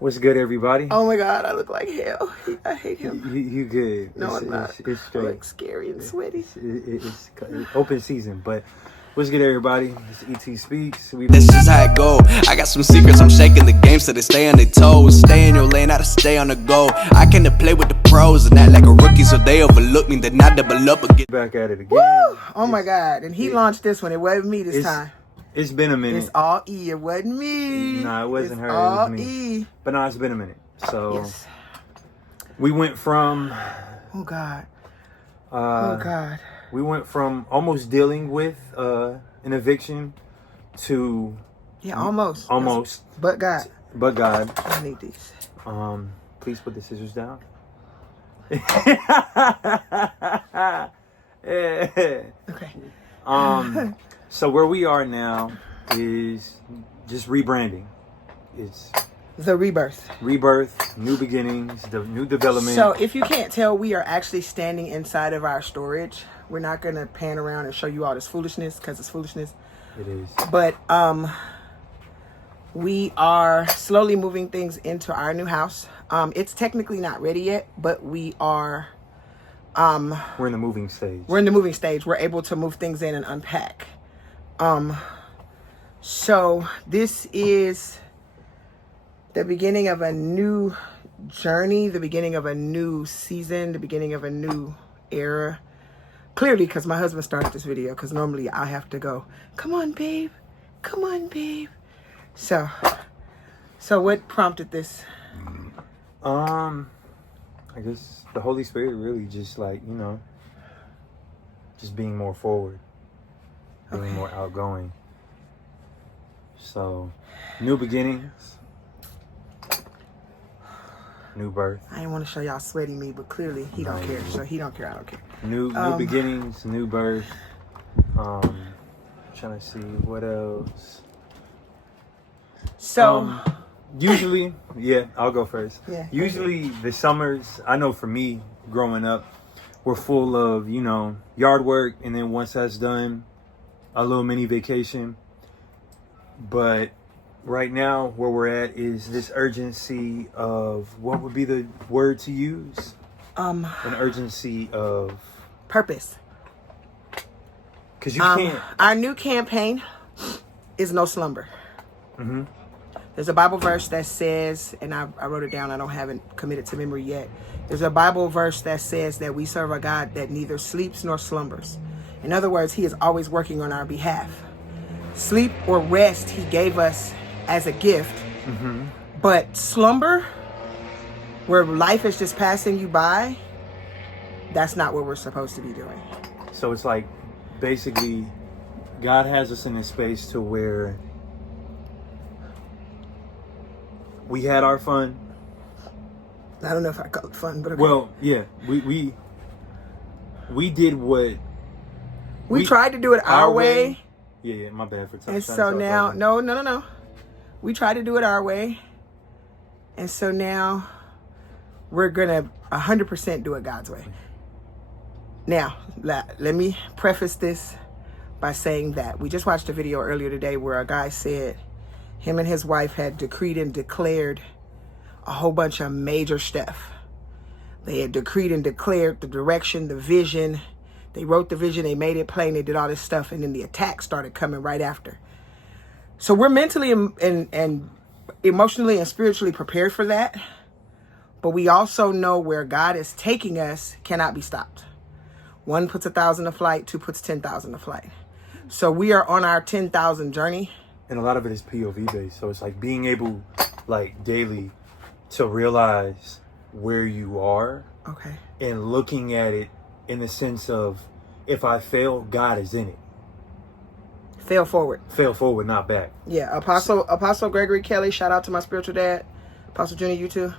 What's good, everybody? Oh my God, I look like hell. I hate him. You good? No, I'm not. It's straight. I look scary and sweaty. It's open season, but what's good, everybody? It's ET Speaks. This is how it go. I got some secrets. I'm shaking the game so they stay on their toes. Stay in your lane, how to stay on the go. I can play with the pros and act like a rookie, so they overlook me. Then I double up again. Back at it again. Woo! Oh my God! And he launched this one. It wasn't me this time. It's been a minute. It's all E. It wasn't me. No, it wasn't her. All it was me. E. But no, it's been a minute. So yes. We went from. Oh God. Oh God. We went from almost dealing with an eviction to. Yeah, almost. Almost. But God. But God. I need these. Please put the scissors down. Okay. So where we are now is just rebranding. It's the rebirth, new beginnings, the new development. So if you can't tell, we are actually standing inside of our storage. We're not going to pan around and show you all this foolishness because it's foolishness. It is. But we are slowly moving things into our new house. It's technically not ready yet, but we are. We're in the moving stage. We're able to move things in and unpack. So this is the beginning of a new journey, the beginning of a new season, the beginning of a new era. Clearly, because my husband started this video, because normally I have to go, come on, babe. Come on, babe. So what prompted this? I guess the Holy Spirit really just just being more forward, being more outgoing. So, new beginnings, new birth. I didn't want to show y'all sweaty me, but clearly he don't care. So he don't care, I don't care. New beginnings, new birth. Trying to see what else. So usually, yeah, I'll go first. Yeah. Usually the summers, I know for me growing up, were full of, yard work, and then once that's done, a little mini vacation. But right now, where we're at is this urgency of, what would be the word to use? An urgency of purpose. Because you can't. Our new campaign is no slumber. Mm-hmm. There's a Bible verse that says, and I wrote it down, I haven't committed to memory yet. There's a Bible verse that says that we serve a God that neither sleeps nor slumbers. In other words, he is always working on our behalf. Sleep or rest he gave us as a gift. Mm-hmm. But slumber, where life is just passing you by, that's not what we're supposed to be doing. So it's like, basically, God has us in a space to where we had our fun. I don't know if I call it fun, but okay. Well, yeah, we did what we tried to do it our way. Yeah, my bad for talking. And so now, no. We tried to do it our way, and so now we're gonna 100% do it God's way. Now, let me preface this by saying that we just watched a video earlier today where a guy said him and his wife had decreed and declared a whole bunch of major stuff. They had decreed and declared the direction, the vision. They wrote the vision, they made it plain, they did all this stuff, and then the attack started coming right after. So we're mentally and emotionally and spiritually prepared for that. But we also know where God is taking us cannot be stopped. 1 puts 1,000 to flight, 2 puts 10,000 to flight. So we are on our 10,000 journey. And a lot of it is POV based. So it's like being able, daily to realize where you are. Okay. And looking at it in the sense of, if I fail, God is in it. Fail forward. Fail forward, not back. Yeah. Apostle Gregory Kelly, shout out to my spiritual dad. Apostle Junior, you too.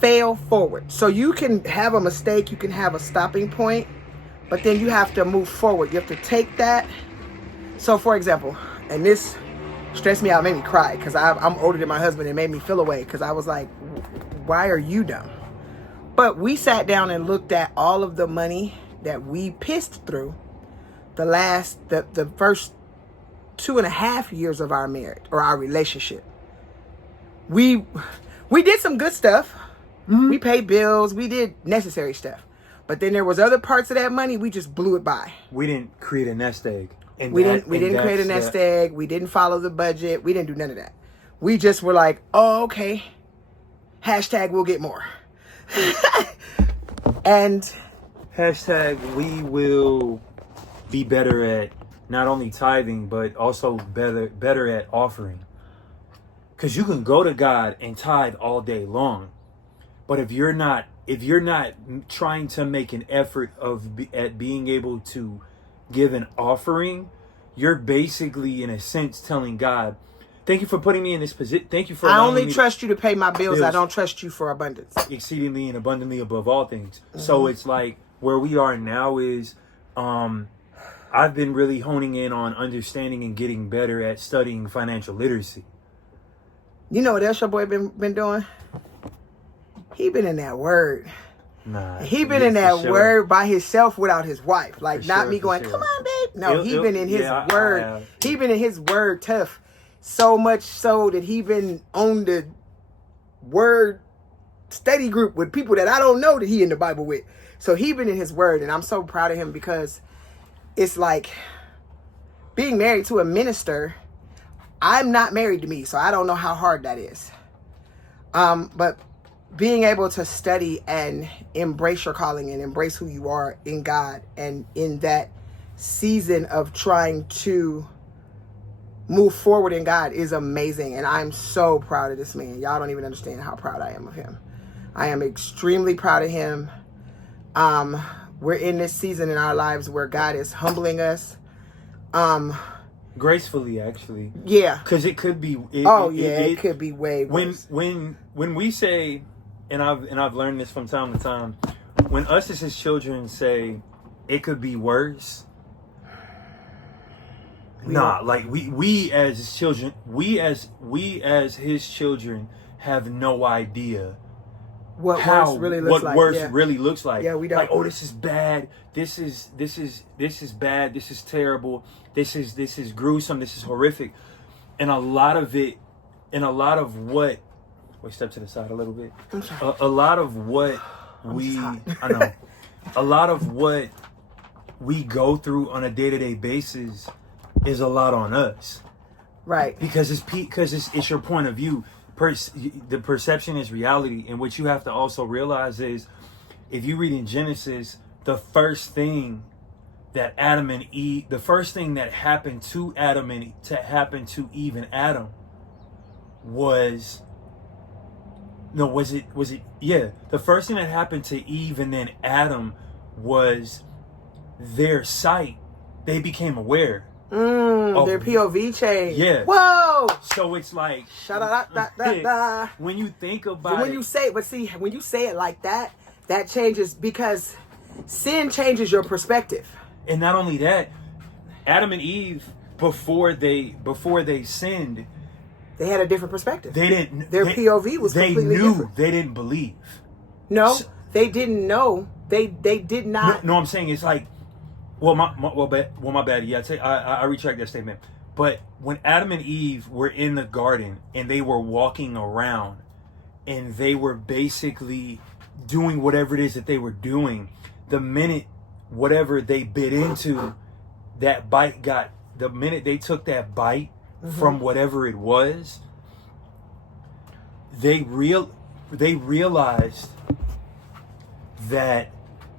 Fail forward. So you can have a mistake, you can have a stopping point, but then you have to move forward. You have to take that. So for example, and this stressed me out, made me cry, because I'm older than my husband. It made me feel away because I was like, why are you dumb? But we sat down and looked at all of the money that we pissed through the first 2.5 years of our marriage or our relationship. we did some good stuff. We paid bills. We did necessary stuff. But then there was other parts of that money we just blew it by. We didn't create a nest egg. And We didn't create a nest egg. We didn't follow the budget. We didn't do none of that. We just were like, oh, okay. Hashtag we'll get more. And hashtag we will be better at not only tithing, but also better at offering. Because you can go to God and tithe all day long. But if you're not trying to make an effort at being able to give an offering, you're basically, in a sense, telling God, thank you for putting me in this position. Thank you for I only trust you to pay my bills. I don't trust you for abundance. Exceedingly and abundantly above all things. So it's like where we are now is I've been really honing in on understanding and getting better at studying financial literacy. You know what else your boy been doing? He been in that word. Nah, he been in that word by himself without his wife. Like, For not sure, me going, for come sure. on, babe. No, he been in his yeah, word. He been in his word tough. So much so that he been on the word study group with people that I don't know that he in the Bible with. So he been in his word, and I'm so proud of him because it's like being married to a minister. I'm not married to me, so I don't know how hard that is. But being able to study and embrace your calling and embrace who you are in God, and in that season of trying to move forward in God is amazing. And I'm so proud of this man. Y'all don't even understand how proud I am of him. I am extremely proud of him. We're in this season in our lives where God is humbling us. Gracefully, actually. Yeah. Because it could be. It could be way worse. When we say, and I've learned this from time to time, when us as his children say it could be worse. We as his children, we as his children have no idea what worse really looks like. Really looks like. Yeah, we don't. Like, oh, this is bad. This is bad. This is terrible. This is gruesome. This is horrific. And a lot of what, wait, step to the side a little bit. A lot of what a lot of what we go through on a day-to-day basis is a lot on us. Right. Because it's your point of view. The perception is reality. And what you have to also realize is, if you read in Genesis, the first thing that happened to Adam happened to Eve and Adam was the first thing that happened to Eve and then Adam was their sight. They became aware. Their POV changed. Yeah. Whoa. So it's like, when you think about when you say it like that, that changes, because sin changes your perspective. And not only that, Adam and Eve, before they sinned, they had a different perspective. Their POV was completely different. They didn't believe. No, they didn't know. They did not. No, I'm saying it's like, my bad. Yeah, I retract that statement. But when Adam and Eve were in the garden and they were walking around and they were basically doing whatever it is that they were doing, the minute whatever they bit into, that bite the minute they took that bite from whatever it was, they realized that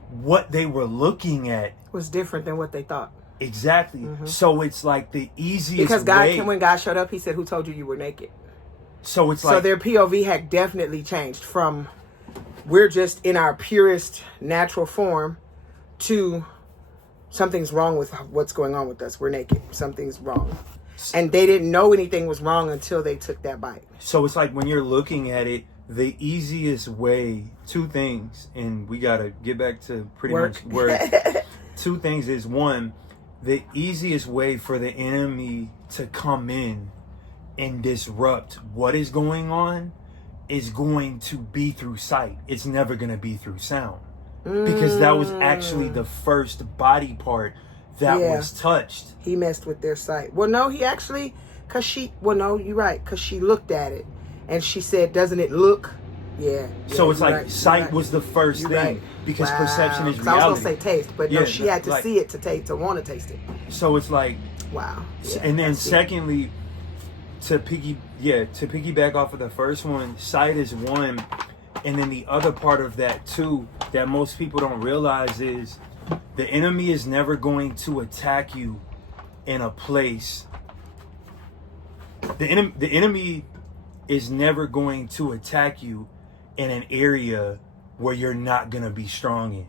what they were looking at was different than what they thought. Exactly. So it's like the easiest because when God showed up, he said, "Who told you you were naked?" So it's like, so their POV had definitely changed from we're just in our purest natural form to something's wrong with what's going on with us. We're naked. Something's wrong. And they didn't know anything was wrong until they took that bite. So it's like, when you're looking at it, the easiest way, two things, and we got to get back to pretty much work. Two things is, one, the easiest way for the enemy to come in and disrupt what is going on is going to be through sight. It's never going to be through sound. Because that was actually the first body part that was touched. He messed with their sight. Well, no, he actually, you're right, because she looked at it And she said, doesn't it look? Yeah. So it's you're like right, sight you're right. was the first You're thing right. because Wow. perception is 'Cause I was reality. gonna say taste, but no, Yeah, she had to like- see it to want to taste it. So it's like, Wow. Yeah, and then that's deep. secondly, to piggyback off of the first one, sight is one, and then the other part of that too that most people don't realize is the enemy is never going to attack you in a place. The enemy is never going to attack you in an area where you're not gonna be strong in.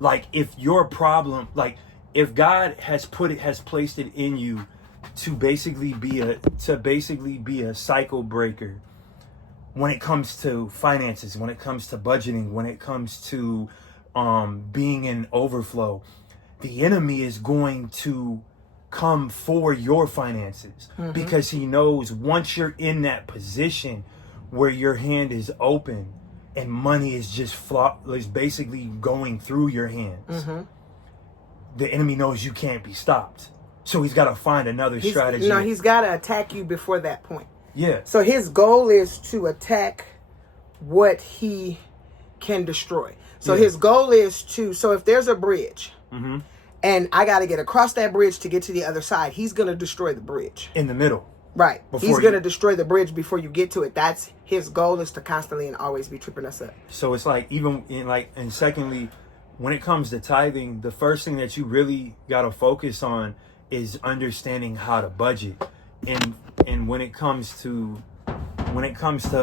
Like if your problem, like if God has placed it in you to basically be a cycle breaker when it comes to finances, when it comes to budgeting, when it comes to being in overflow, the enemy is going to come for your finances because he knows once you're in that position where your hand is open and money is just is basically going through your hands, the enemy knows you can't be stopped. So he's got to find another strategy. No, he's got to attack you before that point. Yeah. So his goal is to attack what he can destroy. So his goal is so if there's a bridge and I got to get across that bridge to get to the other side, he's going to destroy the bridge. In the middle. Right. He's going to destroy the bridge before you get to it. That's his goal, is to constantly and always be tripping us up. So it's like and secondly, when it comes to tithing, the first thing that you really got to focus on is understanding how to budget. And when it comes to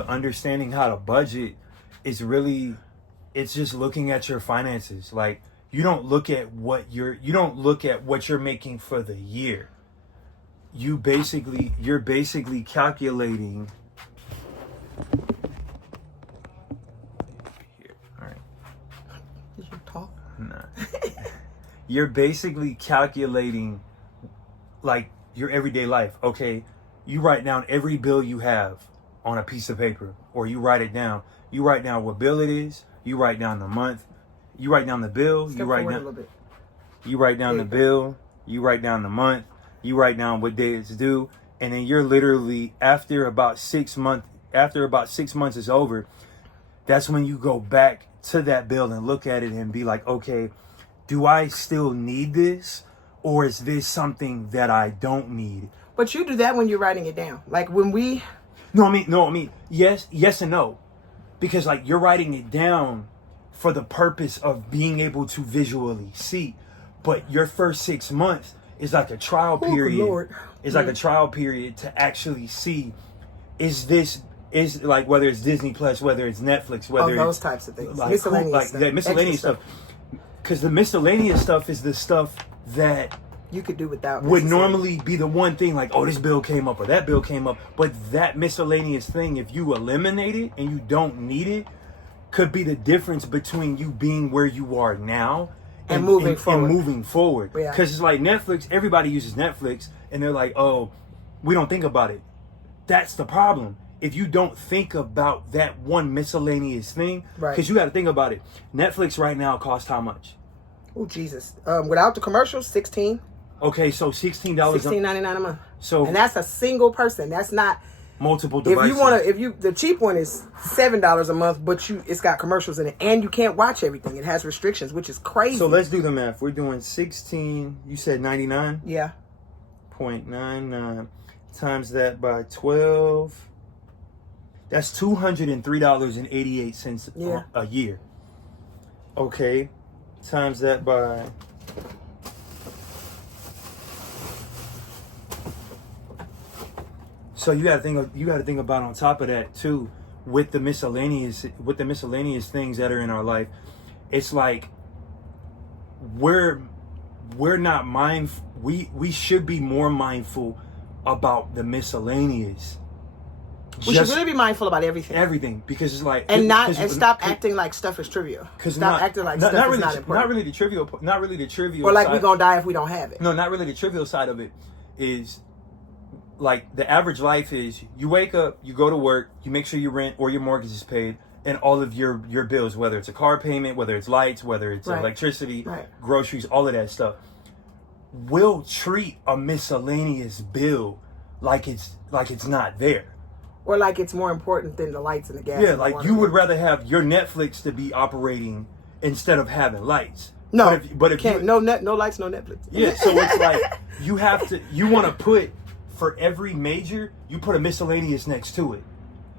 understanding how to budget, it's just looking at your finances. Like you don't look at what you're making for the year. You're basically calculating. Here, all right. Did you talk? Nah. You're basically calculating like your everyday life. Okay, you write down every bill you have on a piece of paper, or you write it down. You write down what bill it is. You write down the month. You write down the bill. You write down the bill. You write down the month. You write down what day it's due, and then you're literally after about 6 months is over, that's when you go back to that bill and look at it and be like, okay, do I still need this, or is this something that I don't need? But you do that when you're writing it down. Like when we... No, I mean, yes and no. Because like you're writing it down for the purpose of being able to visually see. But your first 6 months is like a trial period. Lord. It's like a trial period to actually see, is like whether it's Disney Plus, whether it's Netflix, whether those it's types of things. like Miscellaneous stuff. that miscellaneous stuff. Because the miscellaneous stuff is the stuff that you could do without would normally be the one thing, like, oh, this bill came up or that bill came up. But that miscellaneous thing, if you eliminate it and you don't need it, could be the difference between you being where you are now and moving forward. Because it's like Netflix, everybody uses Netflix and they're like, oh, we don't think about it. That's the problem. If you don't think about that one miscellaneous thing, because you got to think about it. Netflix right now costs how much? Oh, Jesus. Without the commercials, $16. Okay, so $16. $16.99 a month. So, and that's a single person. That's not multiple devices. If you the cheap one is $7 a month, but it's got commercials in it, and you can't watch everything. It has restrictions, which is crazy. So let's do the math. We're doing 16. You said 99. Yeah. 0.99 times that by 12. That's $203.88 a year. Okay, times that by. So you got to think about on top of that too, with the miscellaneous things that are in our life. It's like we're not mindful. We should be more mindful about the miscellaneous. We should really be mindful about everything. Everything, because it's like stop acting like stuff is trivial. Stop acting like stuff is not important. Not really the trivial. Or like we're gonna die if we don't have it. No, not really the trivial side of it. Is like the average life is you wake up, you go to work, you make sure your rent or your mortgage is paid, and all of your bills, whether it's a car payment, whether it's lights, whether it's electricity, groceries, all of that stuff. We'll treat a miscellaneous bill like it's not there. Or like it's more important than the lights and the gas. Yeah, and the like water. you would rather have your Netflix to be operating instead of having lights. No, but if can't, you, no lights, no Netflix. yeah, so it's like you want to put for every major, you put a miscellaneous next to it,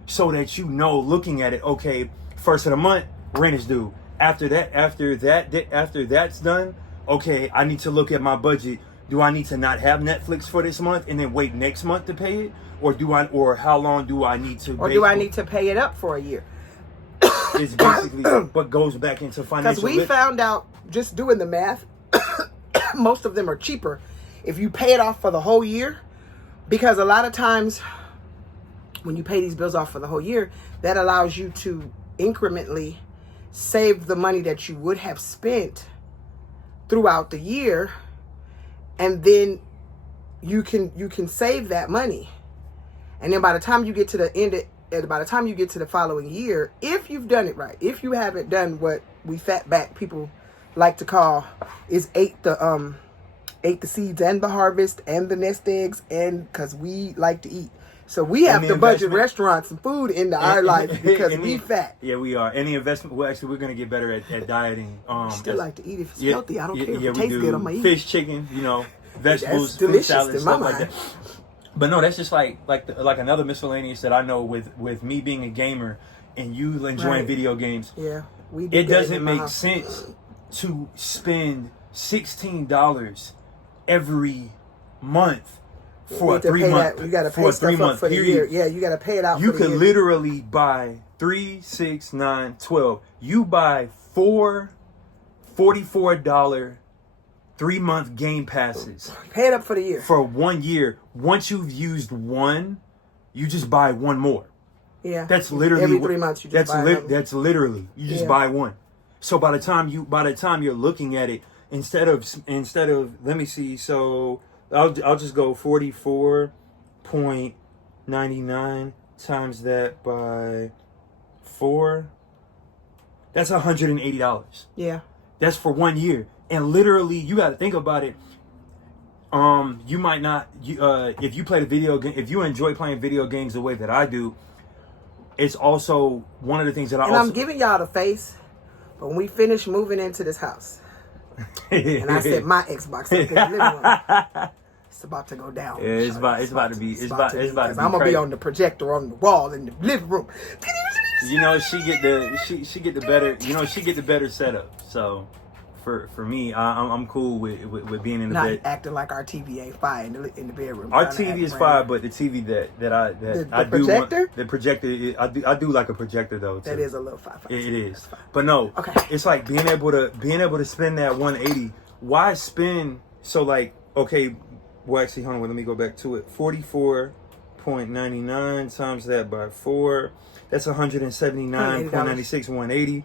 so that you know, looking at it, okay, first of the month, rent is due. After that's done, okay, I need to look at my budget. Do I need to not have Netflix for this month and then wait next month to pay it, or how long do I need to? Or do I need to pay it up for a year? It's basically what goes back into financial. Because we found out, just doing the math, most of them are cheaper if you pay it off for the whole year. Because a lot of times when you pay these bills off for the whole year, that allows you to incrementally save the money that you would have spent throughout the year, and then you can save that money. And then by the time you get to the end by the time you get to the following year, if you've done it right, if you haven't done what we fat back people like to call is ate the seeds and the harvest and the nest eggs, and because we like to eat, so we have to budget restaurants and food into our life because we fat. Yeah, we are. Any investment? Well, actually, we're gonna get better at dieting. Still like to eat if it's healthy. I don't care if it tastes good. I'm gonna eat fish, chicken, vegetables, that's delicious fruit salad, in stuff my like mind. that. But no, that's just like another miscellaneous that I know with me being a gamer and you enjoying Right. video games. Yeah, we. It doesn't make sense to spend $16 every month for a 3 month. You got to pay for a stuff 3 up month for the period. year. Yeah, you got to pay it out. You for the could year. literally buy 3, 6, 9, 12. You buy $44 3-month game passes. Pay it up for the year. For 1 year. Once you've used one, you just buy one more. Yeah. That's literally every 3 months you just buy another. That's literally you just buy one. So by the time you're looking at it, instead of let me see, so I'll just go 44.99 times that by 4. That's $180. Yeah. That's for 1 year. And literally, you got to think about it. You might not. If you play the video game, if you enjoy playing video games the way that I do, it's also one of the things that I'm giving y'all the face, but when we finish moving into this house, and I set my Xbox up in the living room, it's about to go down. Yeah, it's about to be. I'm gonna be on the projector on the wall in the living room. She get the better setup. So. For me, I'm cool with being in the bed. Not acting like our TV ain't fire in the bedroom. Our TV is fire, but the TV that I do projector? want, the projector, I do like a projector though. Too. That is a little fire. It is, but no, okay. It's like being able to spend that 180. Why spend? So like, okay, well actually, hold on, let me go back to it. 44.99 times that by 4. That's 179.96. 180.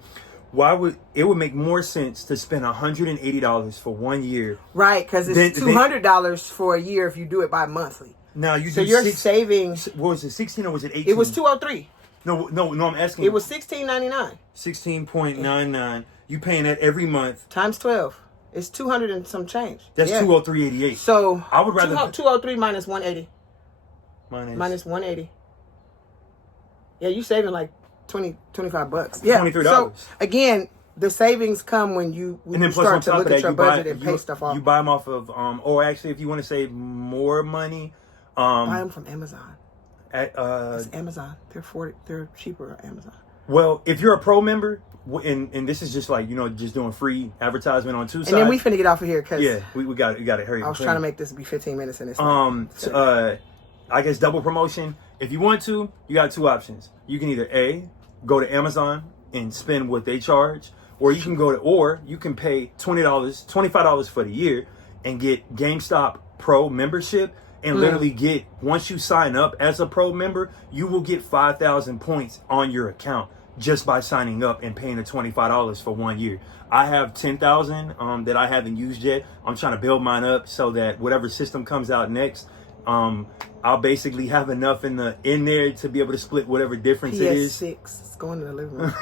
Why would it make more sense to spend $180 for 1 year? Right, because it's $200 for a year if you do it by monthly. Now you're saving. What was it, 16 or was it 18? It was $203. No, I'm asking. It was $16.99. 16.99. You paying that every month times 12. It's 200 and some change. That's $203.88. So I would rather 203 minus 180. Minus 180. Yeah, you saving like $25. Yeah, $23. So again, the savings come when you start to look at your budget and pay stuff off. You buy them off of or actually, if you want to save more money, buy them from Amazon. It's Amazon. They're cheaper on Amazon. Well, if you're a pro member, and this is just like just doing free advertisement on two sides. And then we finna get off of here because we got to hurry. I was trying to make this be 15 minutes in this. I guess double promotion. If you want to, you got two options. You can either go to Amazon and spend what they charge, or you can pay $25 for the year and get GameStop Pro membership and literally get, once you sign up as a pro member, you will get 5,000 points on your account just by signing up and paying the $25 for 1 year. I have 10,000 that I haven't used yet. I'm trying to build mine up so that whatever system comes out next, I'll basically have enough in there to be able to split whatever difference it is. PS6. It's going to the living room.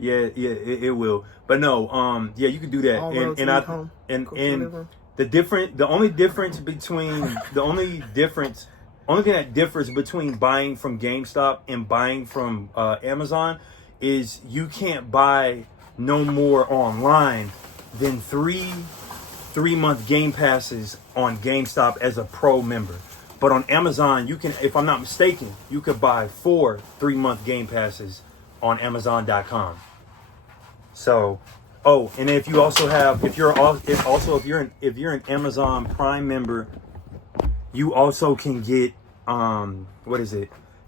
It will. But no, you can do that. The only difference only thing that differs between buying from GameStop and buying from Amazon is you can't buy no more online than three-month Game Passes on GameStop as a pro member. But on Amazon, you can, if I'm not mistaken, you could buy 4 3-month Game Passes on Amazon.com. So, oh, and if you also have, if you're an Amazon Prime member, you also can get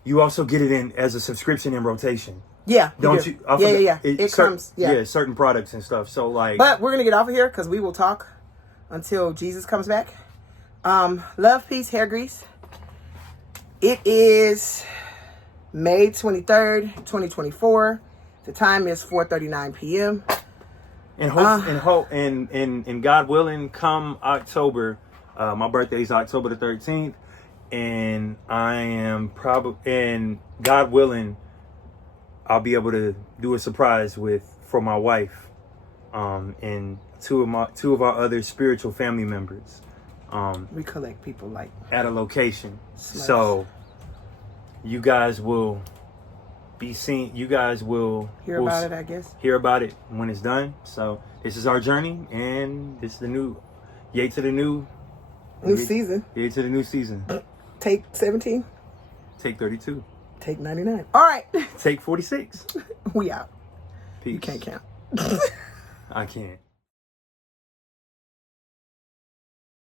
you also get it in as a subscription in rotation. Yeah. Don't you? Yeah. It comes. Yeah. Yeah, certain products and stuff. So like. But we're gonna get off of here because we will talk until Jesus comes back. Love, peace, hair grease. It is May 23rd, 2024. The time is 4:39 p.m. And God willing, come October, my birthday is October the 13th, and and God willing, I'll be able to do a surprise for my wife, and two of our other spiritual family members. We collect people like at a location, Smurfs. So you guys will be seen. You guys will hear about it, I guess. Hear about it when it's done. So this is our journey, and this is the new. Yay to the new season. Yay to the new season. Take 17. Take 32. Take 99. All right. Take 46. We out. Peace. You can't count. I can't.